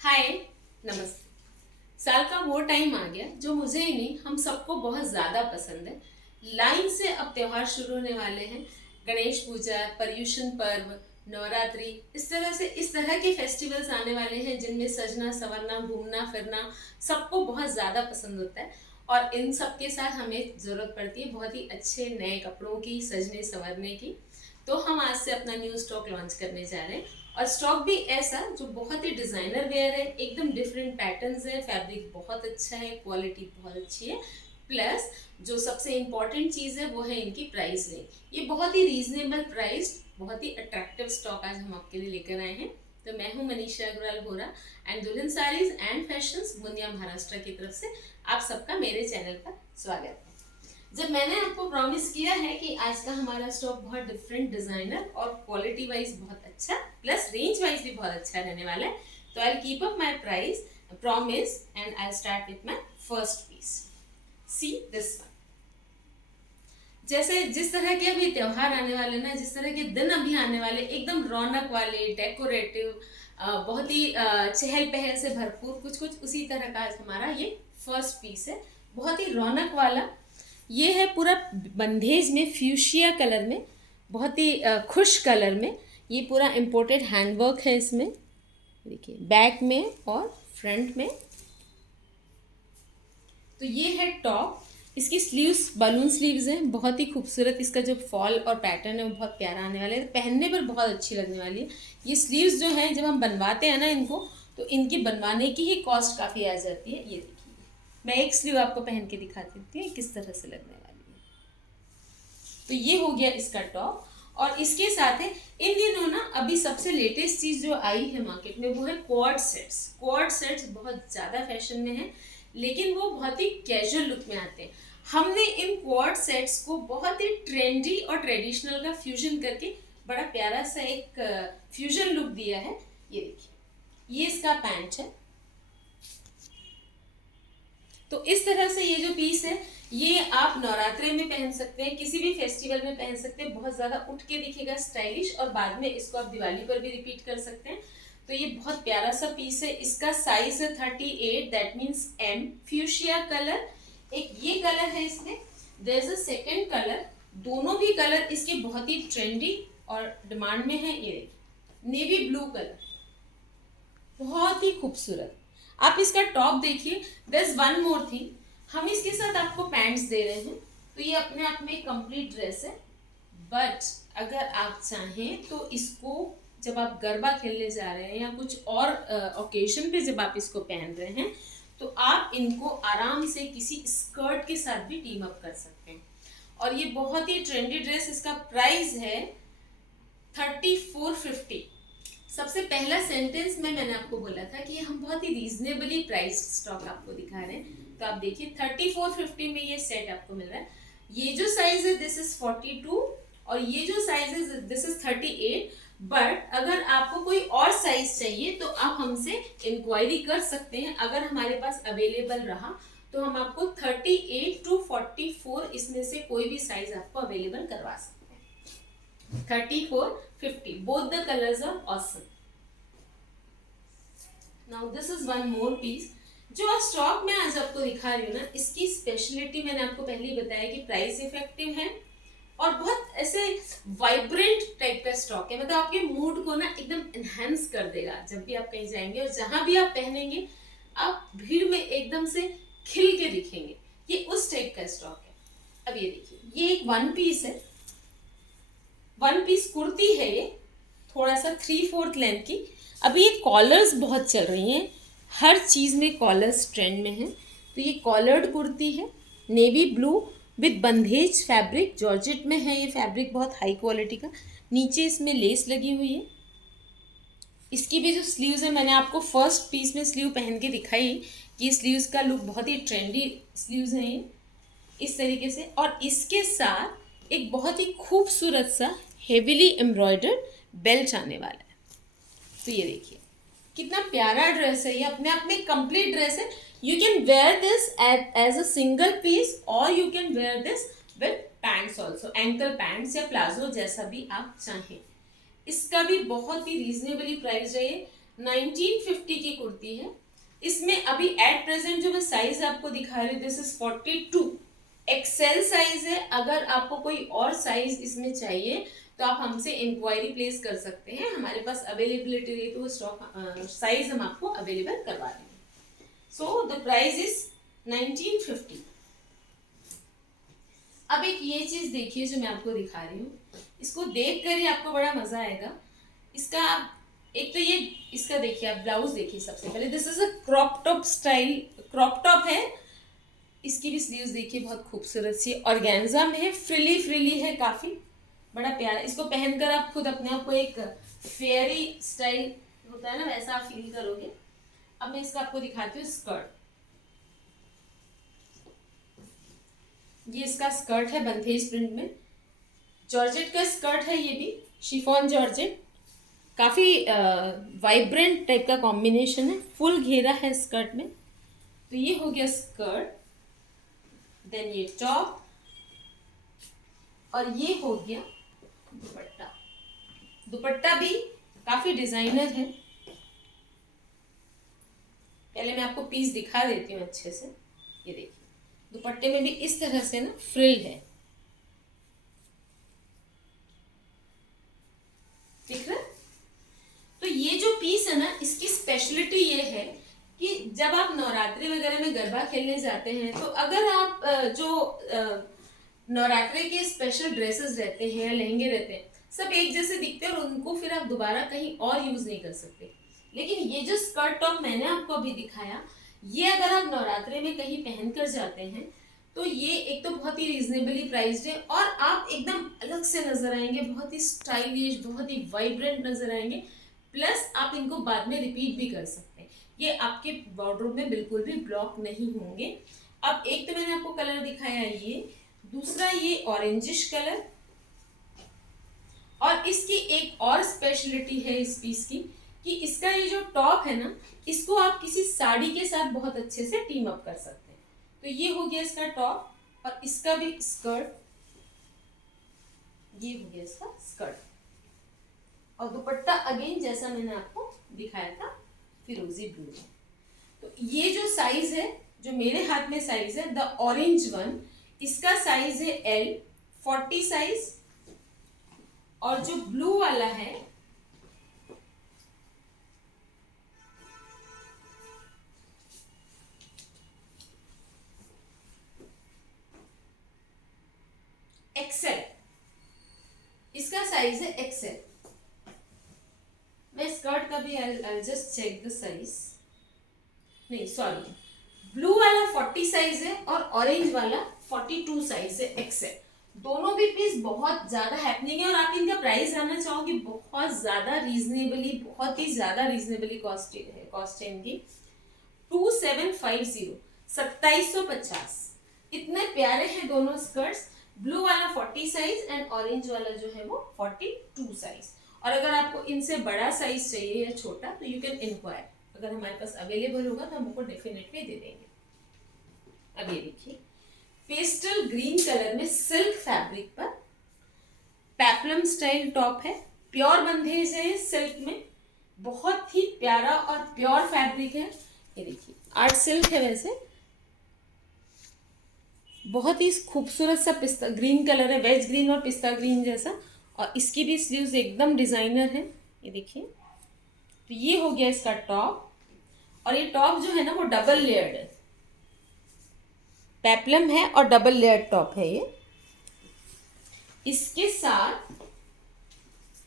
हाय, नमस्ते। साल का वो टाइम आ गया जो मुझे ही नहीं हम सबको बहुत ज़्यादा पसंद है। लाइन से अब त्योहार शुरू होने वाले हैं। गणेश पूजा, पर्युषण पर्व, नवरात्रि, इस तरह के फेस्टिवल्स आने वाले हैं जिनमें सजना संवरना, घूमना फिरना सबको बहुत ज़्यादा पसंद होता है। और इन सब के साथ हमें ज़रूरत पड़ती है बहुत ही अच्छे नए कपड़ों की, सजने संवरने की। तो हम आज से अपना न्यू स्टॉक लॉन्च करने जा रहे हैं, और स्टॉक भी ऐसा जो बहुत ही डिजाइनर वेयर है, एकदम डिफरेंट पैटर्न्स है, फैब्रिक बहुत अच्छा है, क्वालिटी बहुत अच्छी है। प्लस जो सबसे इम्पोर्टेंट चीज़ है वो है इनकी प्राइस रेंज। ये बहुत ही रीजनेबल प्राइस, बहुत ही अट्रैक्टिव स्टॉक आज हम आपके लिए लेकर आए हैं। तो मैं हूँ मनीषा अग्रवाल होरा एंड दुल्हन साड़ीज एंड फैशंस गोंदिया महाराष्ट्र की तरफ से आप सबका मेरे चैनल पर स्वागत है। जब मैंने आपको प्रॉमिस किया है कि आज का हमारा स्टॉक बहुत डिफरेंट डिजाइनर और क्वालिटी वाइज बहुत अच्छा प्लस रेंज वाइज भी बहुत अच्छा रहने वाला है, तो I keep up my price promise and I start with my first piece. See this one. जैसे जिस तरह के अभी त्योहार आने वाले ना, जिस तरह के दिन अभी आने वाले, एकदम रौनक वाले, डेकोरेटिव, बहुत ही चहल पहल से भरपूर कुछ कुछ उसी तरह का आज हमारा ये फर्स्ट पीस है। बहुत ही रौनक वाला ये है, पूरा बंधेज में फ्यूशिया कलर में, बहुत ही खुश कलर में। ये पूरा इम्पोर्टेड हैंडवर्क है इसमें, देखिए बैक में और फ्रंट में। तो ये है टॉप, इसकी स्लीव्स बलून स्लीव्स हैं, बहुत ही खूबसूरत। इसका जो फॉल और पैटर्न है वो बहुत प्यारा आने वाला है, पहनने पर बहुत अच्छी लगने वाली है। ये स्लीव्स जो हैं जब हम बनवाते हैं ना इनको, तो इनकी बनवाने की ही कॉस्ट काफ़ी आ जाती है। ये देखिए, मैं एक स्लीव आपको पहन के दिखा देती हूँ किस तरह से लगने वाली है। तो ये हो गया इसका टॉप, और इसके साथ है इन दिनों ना अभी सबसे लेटेस्ट चीज़ जो आई है मार्केट में वो है क्वाड सेट्स। क्वाड सेट्स बहुत ज़्यादा फैशन में है, लेकिन वो बहुत ही कैजुअल लुक में आते हैं। हमने इन क्वाड सेट्स को बहुत ही ट्रेंडी और ट्रेडिशनल का फ्यूजन करके बड़ा प्यारा सा एक फ्यूजन लुक दिया है। ये देखिए, ये इसका पैंट है। तो इस तरह से ये जो पीस है ये आप नवरात्रे में पहन सकते हैं, किसी भी फेस्टिवल में पहन सकते हैं, बहुत ज़्यादा उठ के दिखेगा, स्टाइलिश, और बाद में इसको आप दिवाली पर भी रिपीट कर सकते हैं। तो ये बहुत प्यारा सा पीस है। इसका साइज है 38, that means M, fuchsia colour. एक ये कलर है इसमें, there is a second colour. दोनों भी कलर इसके बहुत ही ट्रेंडी और डिमांड में है। ये नेवी ब्लू कलर, बहुत ही खूबसूरत। आप इसका टॉप देखिए। There is one more thing, हम इसके साथ आपको पैंट्स दे रहे हैं, तो ये अपने आप में कंप्लीट ड्रेस है। बट अगर आप चाहें तो इसको जब आप गरबा खेलने जा रहे हैं या कुछ और ओकेजन पे जब आप इसको पहन रहे हैं, तो आप इनको आराम से किसी स्कर्ट के साथ भी टीम अप कर सकते हैं। और ये बहुत ही ट्रेंडी ड्रेस, इसका प्राइस है 3450। सबसे पहला सेंटेंस में मैंने आपको बोला था कि हम बहुत ही रीजनेबली प्राइस स्टॉक आपको दिखा रहे हैं। तो आप देखिए 3450 में ये सेट आपको मिल रहा है। ये जो साइज है दिस इज 42, और ये जो साइज है दिस इज 38। बट अगर आपको कोई और साइज चाहिए तो आप हमसे इंक्वायरी कर सकते हैं। अगर हमारे पास अवेलेबल रहा तो हम आपको 38 to 44 इसमें से कोई भी साइज आपको अवेलेबल करवा सकते हैं। 3450, both the colors are awesome. Now this is one more piece जो स्टॉक में आज आपको दिखा रही हूँ ना, इसकी स्पेशलिटी मैंने आपको पहले ही बताया कि प्राइस इफेक्टिव है और बहुत ऐसे वाइब्रेंट टाइप का स्टॉक है। मतलब आपके मूड को ना एकदम एनहांस कर देगा। जब भी आप कहीं जाएंगे और जहां भी आप पहनेंगे, आप भीड़ में एकदम से खिल के दिखेंगे। ये उस टाइप का स्टॉक है। अब ये देखिए, ये एक वन पीस है, वन पीस कुर्ती है ये, थोड़ा सा 3/4 लेंथ की। अभी ये कॉलर्स बहुत चल रही हैं, हर चीज़ में कॉलर्स ट्रेंड में हैं। तो ये कॉलर्ड कुर्ती है, navy blue with bandhej fabric, georgette में है ये फैब्रिक, बहुत हाई क्वालिटी का। नीचे इसमें लेस लगी हुई है। इसकी भी जो स्लीव्स है, मैंने आपको फर्स्ट पीस में स्लीव पहन के दिखाई कि स्लीव्स का लुक बहुत ही ट्रेंडी स्लीव्स हैं ये, इस तरीके से। और इसके साथ एक बहुत ही खूबसूरत सा हेवीली एम्ब्रॉयडर्ड बेल्ट आने वाला है। तो ये देखिए कितना प्यारा ड्रेस है, ये अपने आप में कंप्लीट ड्रेस है। You can wear this as a single piece और you can wear this with pants also, ankle pants या प्लाजो, जैसा भी आप चाहें। इसका भी बहुत ही रीजनेबली प्राइस है। 1950 की कुर्ती है। इसमें अभी एट प्रेजेंट जो मैं साइज आपको दिखा रही हूँ, दिस इज 42 एक्सेल साइज है। अगर आपको कोई और साइज इसमें चाहिए तो आप हमसे इंक्वायरी प्लेस कर सकते हैं, हमारे पास अवेलेबिलिटी रही तो स्टॉक साइज हम आपको अवेलेबल करवा देंगे। So the price is 1950। अब एक ये चीज देखिए जो मैं आपको दिखा रही हूँ, इसको देख कर ही आपको बड़ा मजा आएगा। इसका एक तो ये इसका देखिए, आप ब्लाउज देखिए सबसे पहले, this is a crop top style, crop top है। इसकी भी स्लीव्स देखिए बहुत खूबसूरत सी ऑर्गेन्जा में है, फ्रिली फ्रिली है, काफी बड़ा प्यारा। इसको पहनकर आप खुद अपने आप को एक फेयरी स्टाइल होता है ना, वैसा आप फील करोगे। अब मैं इसका आपको दिखाती हूँ स्कर्ट। ये इसका स्कर्ट है बंथेज प्रिंट में, जॉर्जेट का स्कर्ट है, ये भी शिफॉन जॉर्जेट, काफी वाइब्रेंट टाइप का कॉम्बिनेशन है, फुल घेरा है स्कर्ट में। तो ये हो गया स्कर्ट, देन ये टॉप, और ये हो गया दुपट्टा। दुपट्टा भी काफी डिजाइनर है। पहले मैं आपको पीस दिखा देती हूँ अच्छे से। ये देखिए दुपट्टे में भी इस तरह से ना फ्रिल है, ठीक है। तो ये जो पीस है ना, इसकी स्पेशलिटी ये है कि जब आप नवरात्रि वगैरह में गरबा खेलने जाते हैं तो अगर आप जो नवरात्रि के स्पेशल ड्रेसेस रहते हैं या लहंगे रहते हैं, सब एक जैसे दिखते हैं और उनको फिर आप दोबारा कहीं और यूज नहीं कर सकते। लेकिन ये जो स्कर्ट टॉप मैंने आपको अभी दिखाया, ये अगर आप नवरात्रि में कहीं पहन कर जाते हैं तो ये एक तो बहुत ही रीजनेबली प्राइस्ड है और आप एकदम अलग से नजर आएंगे, बहुत ही स्टाइलिश, बहुत ही वाइब्रेंट नजर आएंगे। प्लस आप इनको बाद में रिपीट भी कर सकते हैं, ये आपके वार्डरोब में बिल्कुल भी ब्लॉक नहीं होंगे। अब एक तो मैंने आपको कलर दिखाया ये, दूसरा ये ऑरेंजिश कलर, और इसकी एक और स्पेशलिटी है इस पीस की कि इसका ये जो टॉप है ना, इसको आप किसी साड़ी के साथ बहुत अच्छे से टीम अप कर सकते हैं। तो ये हो गया इसका टॉप, और इसका भी स्कर्ट, ये हो गया इसका स्कर्ट, और दुपट्टा अगेन जैसा मैंने आपको दिखाया था फिरोजी ब्लू में। तो ये जो साइज है, जो मेरे हाथ में साइज है, द ऑरेंज वन, इसका साइज है L 40 साइज, और जो ब्लू वाला है एक्सेल, इसका साइज है एक्सेल। मैं स्कर्ट का भी I'll just check the size, नहीं सॉरी, ब्लू वाला 40 साइज है और ऑरेंज वाला 42 साइज है एक्सेल। दोनों भी पीस बहुत ज्यादा हैपनिंग है, और आप इनका प्राइस जानना चाहोगे, बहुत ज्यादा रीजनेबली, बहुत ही ज्यादा रीजनेबली कॉस्ट है इनकी 2750, 2750। इतने प्यारे हैं दोनों स्कर्ट्स, ब्लू वाला 40 साइज एंड ऑरेंज वाला जो है वो 42 साइज। और अगर आपको इनसे बड़ा साइज चाहिए या छोटा तो यू कैन इंक्वायर, अगर हमारे पास अवेलेबल होगा तो हम आपको डेफिनेटली दे देंगे। अब ये देखिए पेस्टल ग्रीन कलर में सिल्क फैब्रिक पर पेप्लम स्टाइल टॉप है, प्योर बंधेज है सिल्क में, बहुत ही प्यारा और प्योर फैब्रिक है। ये देखिए आर्ट सिल्क है, वैसे बहुत ही खूबसूरत सा पिस्ता ग्रीन कलर है, वेज ग्रीन और पिस्ता ग्रीन जैसा, और इसकी भी स्लीव्स एकदम डिजाइनर है। ये देखिए, तो ये हो गया इसका टॉप, और ये टॉप जो है ना वो डबल लेयर्ड है, पेप्लम है और डबल लेयर्ड टॉप है ये। इसके साथ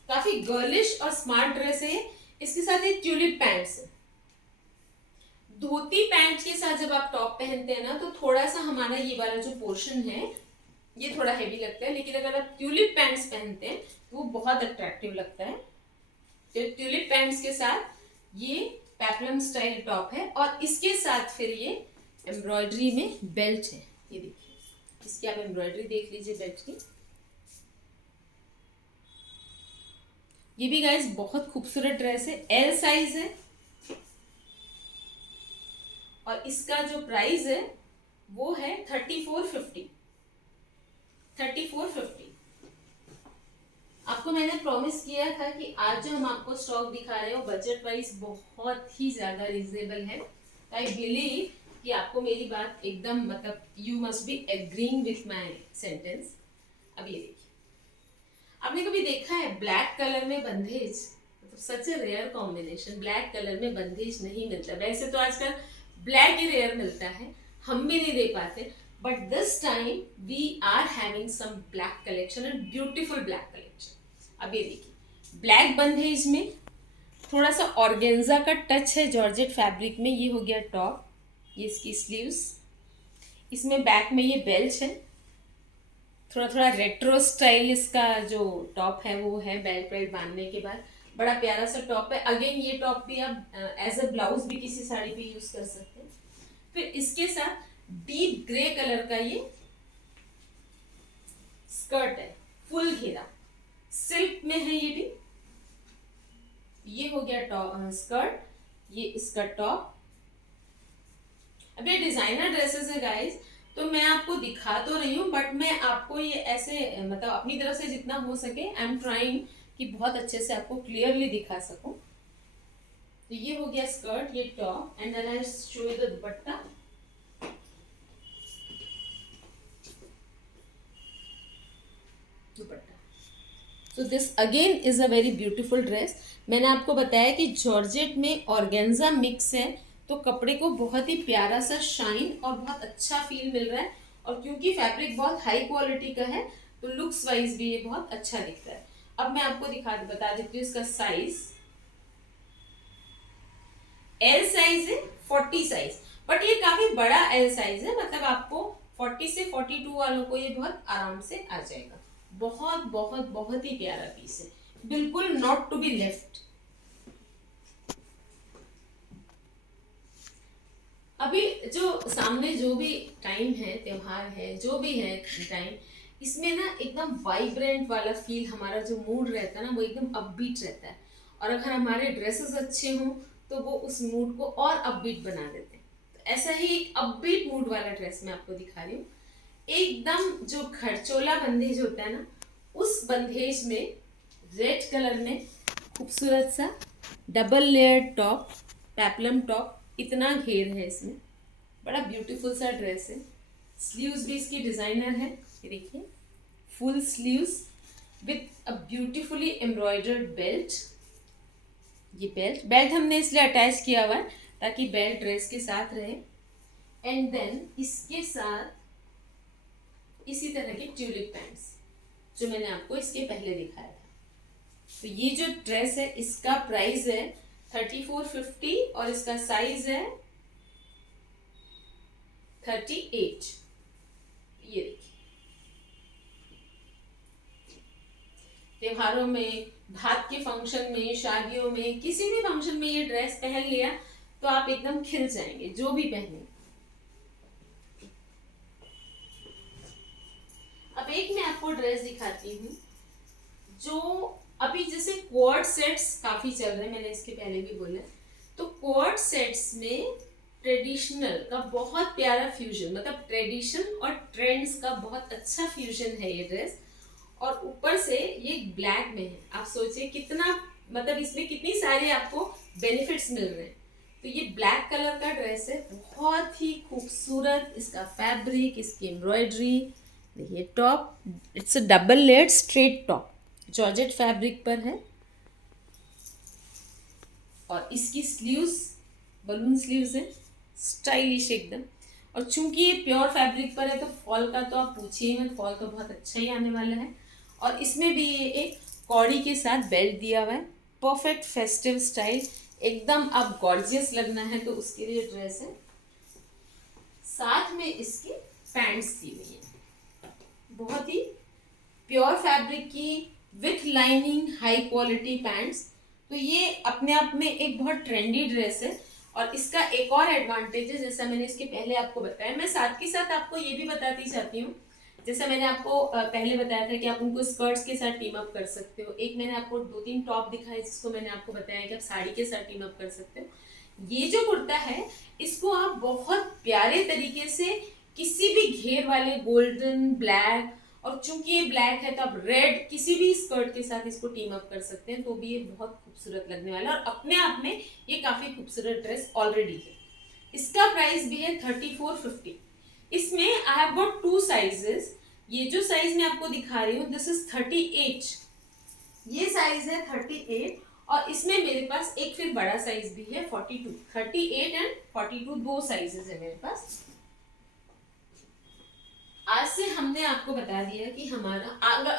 काफी गर्लिश और स्मार्ट ड्रेस है, इसके साथ ये ट्यूलिप पैंट्स है। धोती पैंट के साथ जब आप टॉप पहनते हैं ना तो थोड़ा सा हमारा ये वाला जो पोर्शन है ये थोड़ा हैवी लगता है, लेकिन अगर आप ट्यूलिप पैंट्स पहनते हैं तो वो बहुत अट्रैक्टिव लगता है। तो ट्यूलिप पैंट्स के साथ ये पेप्लम स्टाइल टॉप है, और इसके साथ फिर ये एम्ब्रॉयडरी में बेल्ट है। ये देखिए, इसकी आप एम्ब्रॉयडरी देख लीजिए बेल्ट की। ये भी गाइस बहुत खूबसूरत ड्रेस है, L साइज है, और इसका जो प्राइस है वो है 3450। आपको मैंने प्रॉमिस किया था कि आज जो हम आपको स्टॉक दिखा रहे हैं वो बजट वाइज बहुत ही ज़्यादा रिजनेबल है। आई बिलीव कि आपको मेरी बात एकदम मतलब you must be agreeing with my sentence. अब ये देखिए, आपने कभी देखा है ब्लैक कलर में बंदेज? मतलब such a rare combination, black colour में बंदेज नहीं मिलता। वैसे तो आजकल ब्लैक ही रेयर मिलता है, हम भी नहीं दे पाते, but this time we are having some black collection and beautiful black collection. अब ये देखिए, ब्लैक बंदेज में थोड़ा सा ऑर्गेन्जा का टच है जॉर्जेट फैब्रिक में। ये हो गया टॉप, ये इसकी स्लीव्स, इसमें बैक में ये बेल्ट है, थोड़ा थोड़ा रेट्रो स्टाइल इसका जो टॉप है वो है। बेल्ट वेल्ट बांधने के बाद बड़ा प्यारा सा टॉप है। अगेन ये टॉप भी आप एज अ ब्लाउज भी किसी साड़ी पे यूज कर सकते हैं। फिर इसके साथ डीप ग्रे कलर का ये स्कर्ट है, फुल घेरा, सिल्क में है ये भी। ये हो गया टॉप स्कर्ट, ये इसका टॉप। अब ये डिजाइनर ड्रेसेस है गाइस, तो मैं आपको दिखा तो रही हूँ, बट मैं आपको ये ऐसे मतलब अपनी तरफ से जितना हो सके आई एम ट्राइंग कि बहुत अच्छे से आपको क्लियरली दिखा सकूं। तो ये हो गया स्कर्ट, ये top, and then I show you the dupatta. Dupatta, so this again is a very beautiful dress. मैंने आपको बताया कि जॉर्जेट में ऑर्गेन्जा मिक्स है, तो कपड़े को बहुत ही प्यारा सा शाइन और बहुत अच्छा फील मिल रहा है। और क्योंकि फैब्रिक बहुत हाई क्वालिटी का है तो लुक्स वाइज भी ये बहुत अच्छा दिखता है। अब मैं आपको बता देती हूँ इसका साइज। एल साइज है, 40 साइज, बट ये काफी बड़ा एल साइज है, मतलब आपको 40 से 42 वालों को ये बहुत आराम से आ जाएगा। बहुत बहुत बहुत ही प्यारा पीस है, बिल्कुल नॉट टू बी लेफ्ट। अभी जो सामने जो भी टाइम है, त्योहार है, जो भी है टाइम, इसमें ना एकदम वाइब्रेंट वाला फील, हमारा जो मूड रहता है ना वो एकदम अपबीट रहता है। और अगर हमारे ड्रेसेस अच्छे हों तो वो उस मूड को और अपबीट बना देते हैं। तो ऐसा ही एक अपबीट मूड वाला ड्रेस मैं आपको दिखा रही हूँ। एकदम जो खरचोला बंदेज होता है ना, उस बंदेज में रेड कलर में खूबसूरत सा double layer top, peplum top, इतना घेर है इसमें, बड़ा ब्यूटीफुल सा ड्रेस है। स्लीव्स भी इसकी डिजाइनर है, ये देखिए, full sleeves with a beautifully embroidered belt. ये बेल्ट हमने इसलिए अटैच किया हुआ है ताकि बेल्ट ड्रेस के साथ रहे। एंड देन इसके साथ इसी तरह के ट्यूलिप पैंट्स जो मैंने आपको इसके पहले दिखाया था। तो ये जो ड्रेस है इसका प्राइस है 3450 और इसका साइज है 38। ये देखिए, त्योहारों में, भात के फंक्शन में, शादियों में, किसी भी फंक्शन में ये ड्रेस पहन लिया तो आप एकदम खिल जाएंगे, जो भी पहने। अब एक मैं आपको ड्रेस दिखाती हूँ जो अभी जैसे क्वार्ट सेट्स काफी चल रहे हैं, मैंने इसके पहले भी बोला। तो क्वार्ट सेट्स में ट्रेडिशनल का बहुत प्यारा फ्यूजन, मतलब ट्रेडिशन और ट्रेंड्स का बहुत अच्छा फ्यूजन है ये ड्रेस। और ऊपर से ये ब्लैक में है, आप सोचिए कितना, मतलब इसमें कितनी सारी आपको बेनिफिट्स मिल रहे हैं। तो ये ब्लैक कलर का ड्रेस है, बहुत ही खूबसूरत इसका फैब्रिक, इसकी एम्ब्रॉयडरी। देखिए top, it's a double layered straight top, georgette fabric पर है। और इसकी स्लीव्स बलून स्लीव्स है, स्टाइलिश एकदम। और चूंकि ये प्योर फैब्रिक पर है तो फॉल का तो आप पूछिए मत, फॉल तो बहुत अच्छा ही आने वाला है। और इसमें भी ये एक कॉडी के साथ बेल्ट दिया हुआ है, परफेक्ट फेस्टिव स्टाइल, एकदम आप गॉर्जियस लगना है तो उसके लिए ड्रेस है। साथ में इसकी पैंट्स दी हुई है, बहुत ही प्योर फैब्रिक की with lining high quality pants. तो ये अपने आप में एक बहुत ट्रेंडी ड्रेस है। और इसका एक और एडवांटेज है, जैसा मैंने इसके पहले आपको बताया, मैं साथ के साथ आपको ये भी बताती चाहती हूँ, जैसा मैंने आपको पहले बताया था कि आप उनको स्कर्ट्स के साथ टीम अप कर सकते हो। एक मैंने आपको 2-3 टॉप दिखाए जिसको मैंने आपको बताया कि आप साड़ी के साथ टीम अप कर सकते हो। ये जो कुर्ता है इसको आप बहुत प्यारे तरीके से किसी भी घेर वाले गोल्डन, ब्लैक और चूंकि ये ब्लैक है तो आप रेड किसी भी स्कर्ट के साथ इसको टीम अप कर सकते हैं, तो भी ये बहुत खूबसूरत लगने वाला है और अपने आप में ये काफ़ी खूबसूरत ड्रेस ऑलरेडी है। इसका प्राइस भी है 3450। इसमें आई हैव गॉट 2 साइजेस। ये जो साइज मैं आपको दिखा रही हूँ दिस इज 38, ये साइज है 38 और इसमें मेरे पास एक फिर बड़ा साइज भी है 42। 38 एंड 42 दो साइजेस है मेरे पास। आज से हमने आपको बता दिया कि हमारा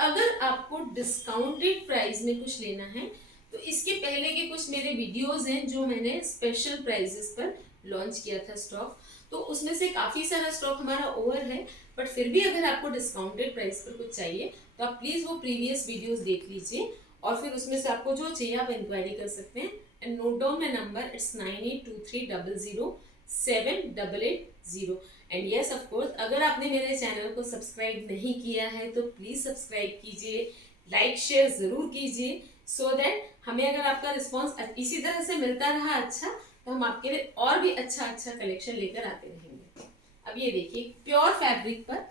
अगर आपको डिस्काउंटेड प्राइस में कुछ लेना है तो इसके पहले के कुछ मेरे वीडियोस हैं जो मैंने स्पेशल प्राइसेस पर लॉन्च किया था स्टॉक, तो उसमें से काफ़ी सारा स्टॉक हमारा ओवर है। बट फिर भी अगर आपको डिस्काउंटेड प्राइस पर कुछ चाहिए तो आप प्लीज़ वो प्रीवियस वीडियोस देख लीजिए और फिर उसमें से आपको जो चाहिए आप इंक्वायरी कर सकते हैं। And note down my number, it's 9823007880। And yes of course, अगर आपने मेरे चैनल को सब्सक्राइब नहीं किया है तो प्लीज़ सब्सक्राइब कीजिए, लाइक शेयर ज़रूर कीजिए, सो दैट हमें अगर आपका रिस्पॉन्स इसी तरह से मिलता रहा अच्छा, तो हम आपके लिए और भी अच्छा अच्छा कलेक्शन लेकर आते रहेंगे। अब ये देखिए प्योर फैब्रिक पर,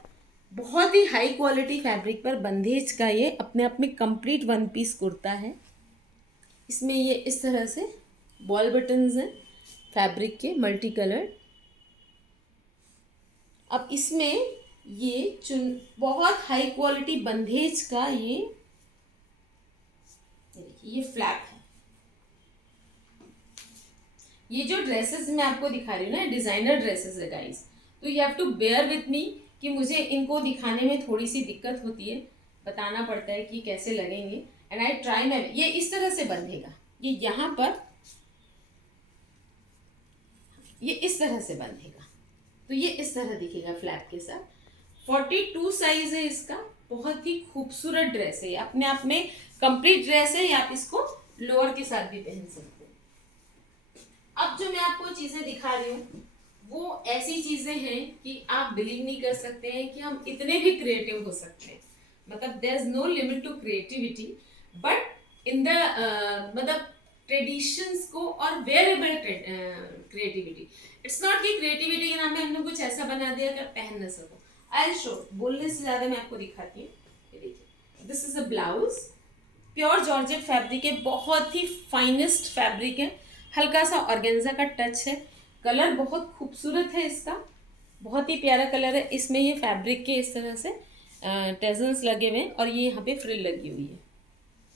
बहुत ही हाई क्वालिटी फैब्रिक पर बंदेज का ये अपने आप में कंप्लीट वन पीस कुर्ता है। इसमें ये इस तरह से बॉल बटन्स हैं फैब्रिक के मल्टी कलर्ड। अब इसमें ये बहुत हाई क्वालिटी बंदेज का ये फ्लैप है। ये जो ड्रेसेस मैं आपको दिखा रही हूँ ना, डिजाइनर ड्रेसेस है गाइस, तो you have to bear with me कि मुझे इनको दिखाने में थोड़ी सी दिक्कत होती है, बताना पड़ता है कि कैसे लगेंगे। एंड आई ट्राई माई, ये इस तरह से बंधेगा, ये यहाँ पर ये इस तरह से बंधेगा, तो ये इस तरह दिखेगा फ्लैप के साथ। 42 साइज है इसका, बहुत ही खूबसूरत ड्रेस है, अपने आप में कंप्लीट ड्रेस है, या आप इसको लोअर के साथ भी पहन सकते हैं। अब जो मैं आपको चीज़ें दिखा रही हूँ वो ऐसी चीज़ें हैं कि आप बिलीव नहीं कर सकते हैं कि हम इतने भी क्रिएटिव हो सकते हैं। मतलब there is no limit to creativity, but in the मतलब ट्रेडिशंस को और वेयरेबल क्रिएटिविटी। इट्स नॉट कि क्रिएटिविटी के नाम में हमने कुछ ऐसा बना दिया कि आप पहन न सको। आई शो, बोलने से ज़्यादा मैं आपको दिखाती हूँ। देखिए this is a blouse, pure georgette fabric है, बहुत ही फाइनेस्ट फैब्रिक है, हल्का सा ऑर्गेन्जा का टच है, कलर बहुत खूबसूरत है इसका, बहुत ही प्यारा कलर है। इसमें ये फैब्रिक के इस तरह से टेजल्स लगे हुए हैं और ये यहाँ पे फ्रिल लगी हुई है।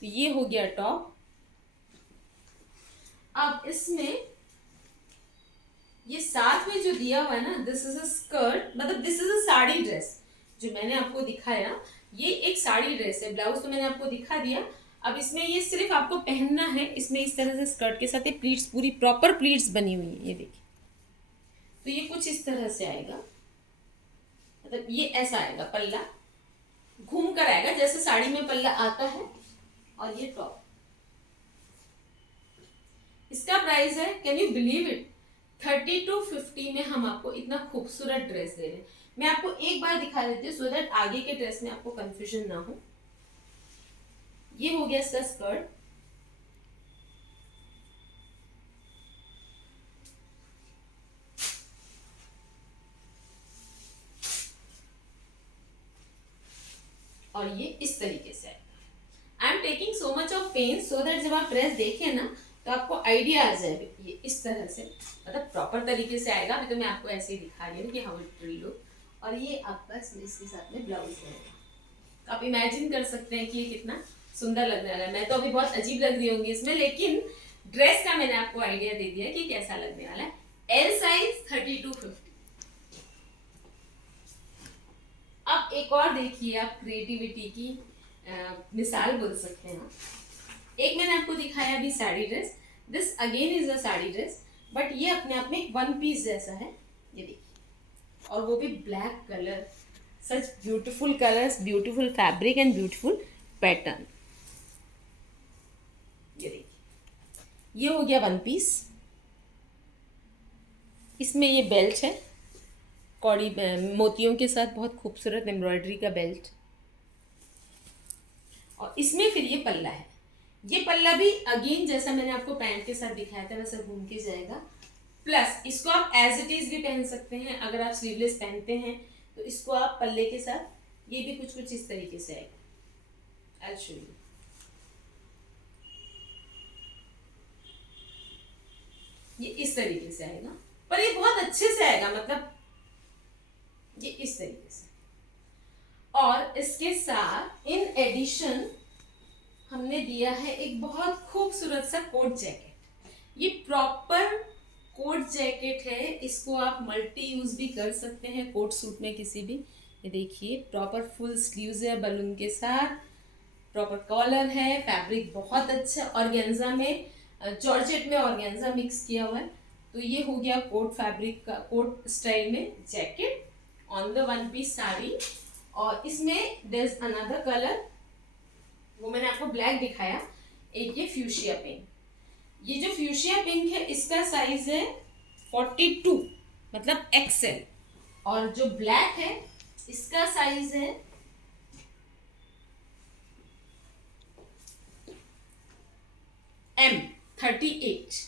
तो ये हो गया टॉप। अब इसमें ये साथ में जो दिया हुआ है ना, दिस इज अ स्कर्ट, मतलब this is a sari dress. जो मैंने आपको दिखाया ये एक साड़ी ड्रेस है, ब्लाउज तो मैंने आपको दिखा दिया। अब इसमें ये सिर्फ आपको पहनना है, इसमें इस तरह से स्कर्ट के साथ ये प्लीट्स, पूरी प्रॉपर प्लीट्स बनी हुई है, ये देखिए। तो ये कुछ इस तरह से आएगा, मतलब ये ऐसा आएगा, पल्ला घूम कर आएगा जैसे साड़ी में पल्ला आता है, और ये टॉप। इसका प्राइस है, कैन यू बिलीव इट, 3250 में हम आपको इतना खूबसूरत ड्रेस दे रहे हैं। मैं आपको एक बार दिखा देती हूँ सो दैट आगे के ड्रेस में आपको कंफ्यूजन ना हो। ये हो गया इसका स्कर्ट, और ये इस तरीके से I am taking so much of pain so that जब आप ड्रेस देखें ना तो आपको आइडिया आ जाए। ये इस तरह से, मतलब प्रॉपर तरीके से आएगा। अभी तो मैं आपको ऐसे ही दिखा रही हूँ कि हाउ इट विल लुक, और ये आपका इसके साथ में ब्लाउज रहेगा। तो आप इमेजिन कर सकते हैं कि ये कितना सुंदर लगने वाला है। मैं तो अभी बहुत अजीब लग रही होंगी इसमें, लेकिन ड्रेस का मैंने आपको आइडिया दे दिया कि कैसा लगने वाला है। L size 3250। अब एक और देखिए, आप क्रिएटिविटी की मिसाल बोल सकते हैं। एक मैंने आपको दिखाया अभी sari dress, this again is a sari dress, but ये अपने आप में वन पीस जैसा है, ये देखिए, और वो भी black colour, such beautiful colours, beautiful fabric and beautiful pattern. ये देखिए, ये हो गया वन पीस। इसमें ये बेल्ट है, कौड़ी मोतियों के साथ बहुत खूबसूरत एम्ब्रॉयडरी का बेल्ट, और इसमें फिर ये पल्ला है। ये पल्ला भी अगेन जैसा मैंने आपको पैंट के साथ दिखाया था वैसा घूम के जाएगा, प्लस इसको आप एज इट इज भी पहन सकते हैं। अगर आप स्लीवलेस पहनते हैं तो इसको आप पल्ले के साथ ये भी कुछ कुछ इस तरीके से आएगा। आई शो यू। ये इस तरीके से आएगा, पर ये बहुत अच्छे से आएगा, मतलब ये इस तरीके से। और इसके साथ इन एडिशन हमने दिया है एक बहुत खूबसूरत सा कोट जैकेट। ये प्रॉपर कोट जैकेट है, इसको आप मल्टी यूज भी कर सकते हैं कोट सूट में किसी भी। ये देखिए प्रॉपर फुल स्लीव्स है बलून के साथ, प्रॉपर कॉलर है, फैब्रिक बहुत अच्छा ऑर्गेन्जा में, जॉर्जेट में ऑर्गेन्जा मिक्स किया हुआ है। तो ये हो गया कोट फैब्रिक का, कोट स्टाइल में jacket on the one piece sari. और इसमें देयर इज अनदर कलर, वो मैंने आपको ब्लैक दिखाया, एक ये फ्यूशिया पिंक। ये जो फ्यूशिया पिंक है इसका साइज है 42, मतलब एक्सेल। और जो ब्लैक है इसका साइज है M38।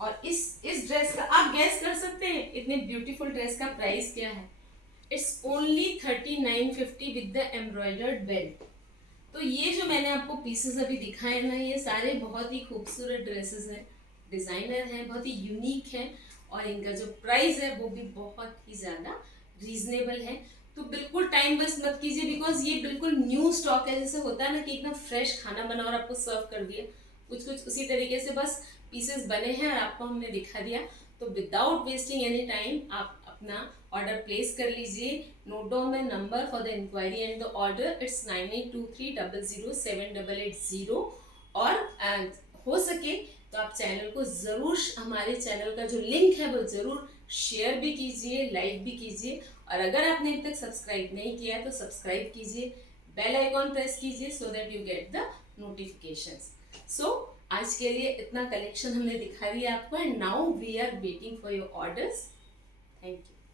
और इस ड्रेस का आप गैस कर सकते हैं इतने ब्यूटीफुल ड्रेस का प्राइस क्या है। It's only 3950 with the embroidered belt. तो ये जो मैंने आपको पीसेस अभी दिखाए ना, ये सारे बहुत ही खूबसूरत ड्रेसेस हैं, डिज़ाइनर हैं, बहुत ही यूनिक हैं, और इनका जो प्राइस है वो भी बहुत ही ज़्यादा रीजनेबल है। तो बिल्कुल टाइम वेस्ट मत कीजिए, बिकॉज ये बिल्कुल न्यू स्टॉक है। जैसे होता है ना कि एकदम फ्रेश खाना बना और आपको सर्व कर दिया, कुछ कुछ उसी तरीके से बस पीसेस बने हैं और आपको हमने दिखा दिया। तो विदाउट वेस्टिंग एनी टाइम आप अपना ऑर्डर प्लेस कर लीजिए। Note down the number for the enquiry and the order, it's 9823007880। और हो सके तो आप चैनल को ज़रूर, हमारे चैनल का जो लिंक है वो ज़रूर शेयर भी कीजिए, लाइक भी कीजिए। और अगर आपने अभी तक सब्सक्राइब नहीं किया है तो सब्सक्राइब कीजिए, बेल आइकॉन प्रेस कीजिए so that you get the notifications. So आज के लिए इतना कलेक्शन हमने दिखा दिया आपको, and now we are waiting for your orders. Thank you.